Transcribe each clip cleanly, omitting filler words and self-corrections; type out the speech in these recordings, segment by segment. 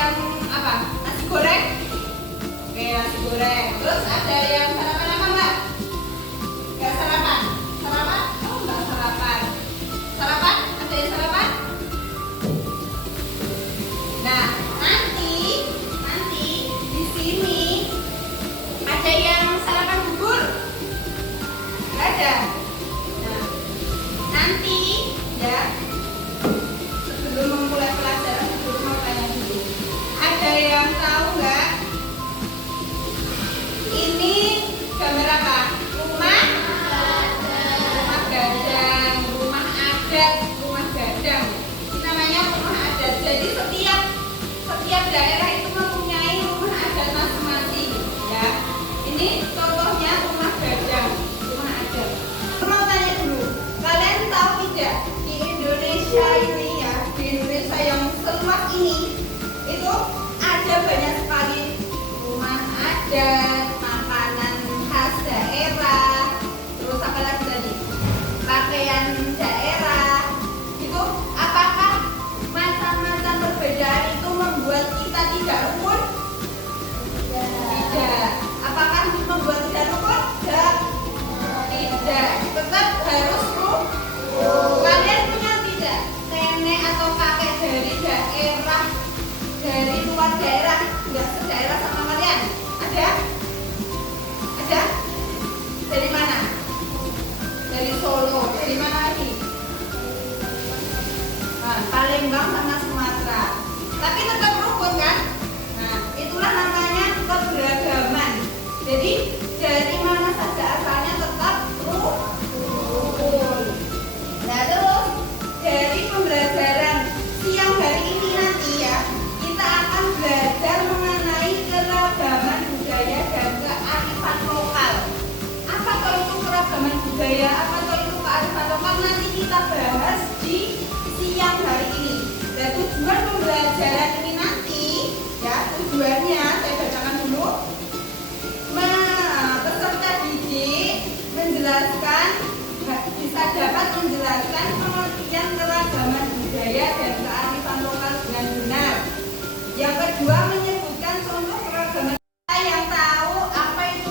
yang apa? Nasi goreng. Oke, nasi goreng. Terus ada yang sarapan apa Mbak? Nggak sarapan? Sarapan? Oh nggak sarapan. Sarapan? Ada yang sarapan? Nah, nanti di sini ada yang sarapan bubur. Nggak ada. Nah, nanti ya sebelum memulai pelajaran sebelum mau tanya dulu. Ada yang tahu nggak? Ini gambar apa? Rumah gadang, rumah adat, rumah gadang. Ini namanya rumah adat. Jadi setiap daerah itu mempunyai rumah adat masing-masing. Ya, ini contohnya rumah gadang, rumah adat. Mau tanya dulu, kalian tahu tidak di Indonesia ini ya, di Indonesia yang seluas ini itu ada banyak sekali rumah adat, makanan khas daerah, terus apa lagi tadi? Pakaian daerah. Itu apakah macam-macam perbedaan itu membuat kita tidak rukun? Tidak. Apakah membuat tidak rukun? Tidak. Tetap harus rukun. Kalian punya tidak nenek atau kakek dari luar daerah, nggak sedaerah sama kalian? Ada? Ada? Dari mana? Dari Solo. Dari mana lagi? Nah, Palembang sama Sumatera. Tapi tetap rukun kan? Nah, itulah namanya keberagaman. Jadi dari mana saja asalnya tetap rukun. Nah, terus dari pembelajaran siang hari ini nanti ya, kita akan belajar mengenai keragaman budaya dan kearifan lokal. Apa tuh itu keragaman budaya? Apa tuh itu kearifan lokal? Nanti kita bahas di siang hari ini. Dan tujuan pembelajaran ini nanti, ya tujuannya saya bacakan dulu. Peserta didik menjelaskan, bisa dapat menjelaskan pengertian keragaman budaya dan kearifan lokal dengan benar. Yang kedua, menyebutkan contoh keragaman. Yang tahu apa itu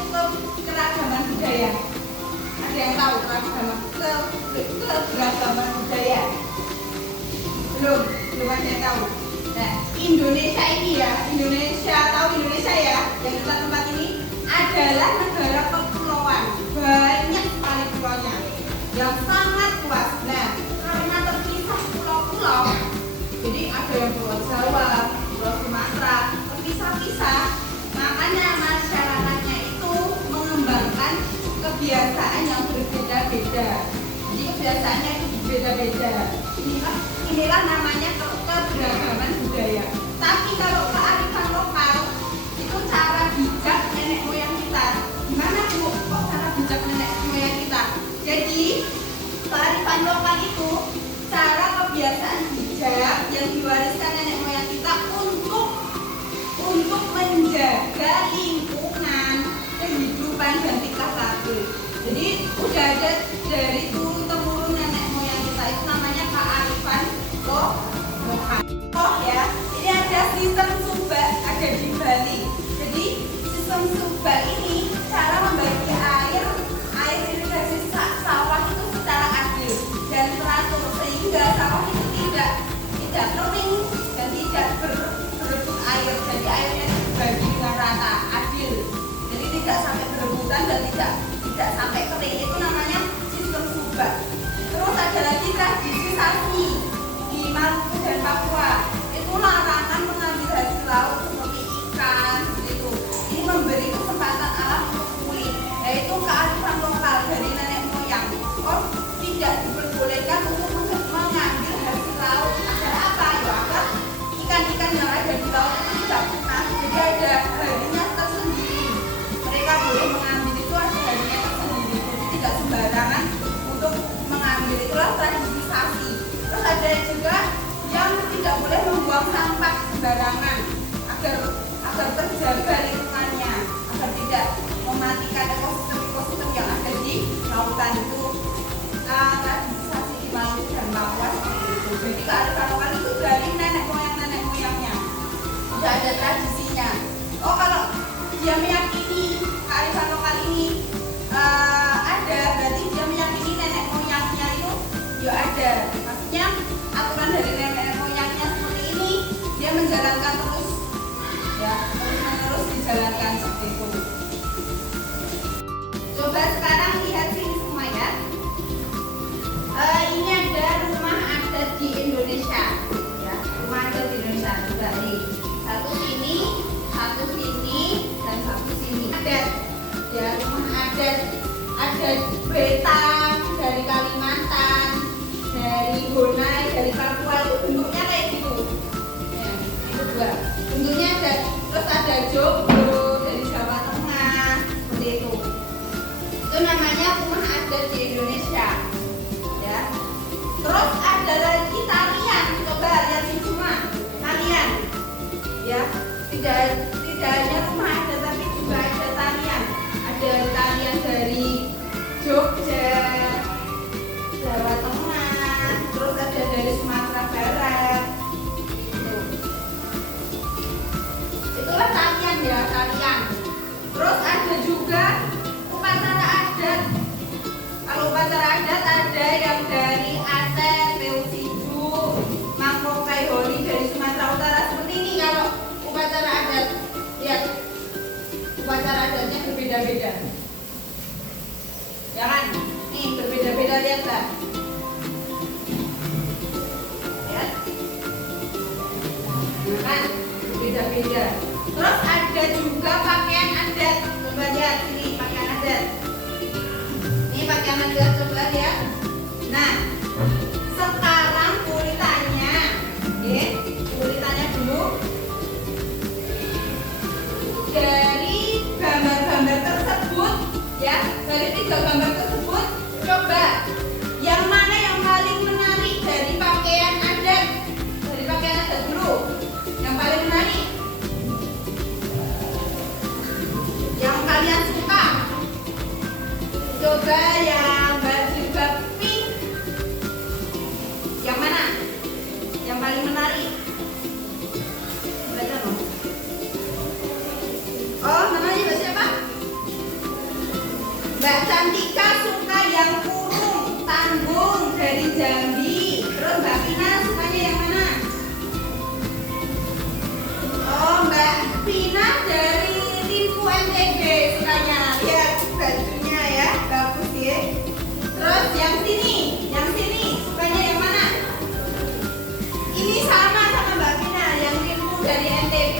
keragaman budaya? Ada yang tahu keragaman budaya? Belum ada yang tahu. Nah, Indonesia ini ya, tahu Indonesia ya, yang kita tempat ini adalah negara kepulauan, banyak sekali pulaunya, yang sangat luas. Nah, karena terpisah pulau-pulau, jadi ada yang Pulau Jawa, Pulau Sumatera, terpisah-pisah, makanya masyarakatnya itu mengembangkan kebiasaan yang berbeda-beda. Jadi kebiasaannya itu berbeda-beda. Inilah namanya keberagaman budaya. Tapi kalau kearifan lokal itu cara bijak nenek moyang kita. Gimana Bu? Kok cara bijak nenek moyang kita? Jadi kearifan lokal itu cara kebiasaan bijak yang diwariskan nenek moyang kita untuk menjaga lingkungan, kehidupan dan tingkah laku. Jadi udah ada dari turun temurun nenek moyang kita, itu namanya kearifan lokal. Oh ya, ini ada sistem subak ada di Bali. Jadi sistem subak ini cara membagi air irigasi sawah itu secara adil dan teratur sehingga sawah itu tidak kering dan tidak berebut air. Jadi airnya dibagi dengan rata, adil. Jadi tidak sampai berebutan dan tidak sampai kering. Itu namanya sistem subak. Terus ada lagi tradisi Sasmi di Maluku dan Papua. Itu larangan mengambil hasil laut seperti ikan gitu. Ini memberi kesempatan alam untuk pulih. Yaitu kearifan lokal dari nenek moyang. Oh, tidak diperbolehkan untuk mengambil hasil laut. Ada apa? Ya agar ikan-ikan yang ada di laut itu tidak punah. Jadi ada harinya tersendiri. Mereka boleh mengambil itu ada hari sudah ada tradisinya. Oh, kalau dia meyakini kearifan lokal ini ada, berarti dia meyakini nenek moyangnya itu ya ada. Maksudnya aturan dari nenek moyangnya seperti ini, dia menjalankan terus, ya, terus menerus dijalankan seperti itu. Coba sekarang lihat sini semua ya. Ini ada rumah adat di Indonesia, ya, rumah adat di Indonesia. Coba nih, satu sini, dan satu sini. Adat, ya, rumah adat. Ada Betang dari Kalimantan, dari Bonai, dari Papua, itu bentuknya kayak gitu. Ya, itu dua. Bentuknya ada, terus ada Joglo dari Jawa Tengah, seperti itu. Itu namanya rumah adat di Indonesia. Ya. Terus ada lagi tarian, coba lihat ini semua, tarian. Ya, tidak hanya rumah adat tapi juga ada tarian. Ada tarian dari Jogja, Jawa Tengah, terus ada dari Sumatera Barat. Itulah tarian ya, tarian. Terus ada juga upacara adat. Kalau upacara adat ada yang dari Aceh, Peusidu, Mangkokai Holi dari Sumatera Utara. Seperti ini kalau upacara adat. Lihat, upacara adatnya berbeda-beda. Ya kan? Nih berbeda-beda, lihat lah. Lihat. Nah, kan? Berbeda-beda. Terus ada juga pakaian adat. Coba lihat sini pakaian adat. Ini pakaian adat, coba lihat. Nah, sekarang kulitannya, ya, kulitannya dulu. Dari gambar-gambar tersebut, ya, dari 3 gambar tersebut, coba yang mana yang paling menarik dari pakaian adat? Dari pakaian adat dulu, yang paling menarik, yang kalian suka. Coba yang jilbab pink, yang mana? Yang paling menarik? Baca dong. Oh, namanya Mbak siapa? Mbak Cantika suka yang kurung, tanggung dari Jambi. Terus Mbak Pina sukanya yang mana? Oh, Mbak Pina dari Limpu NTB sukanya. Lihat bajunya ya, bagus ya. Terus yang sini sukanya yang mana? Ini sama Mbak Pina, yang Limpu dari NTB.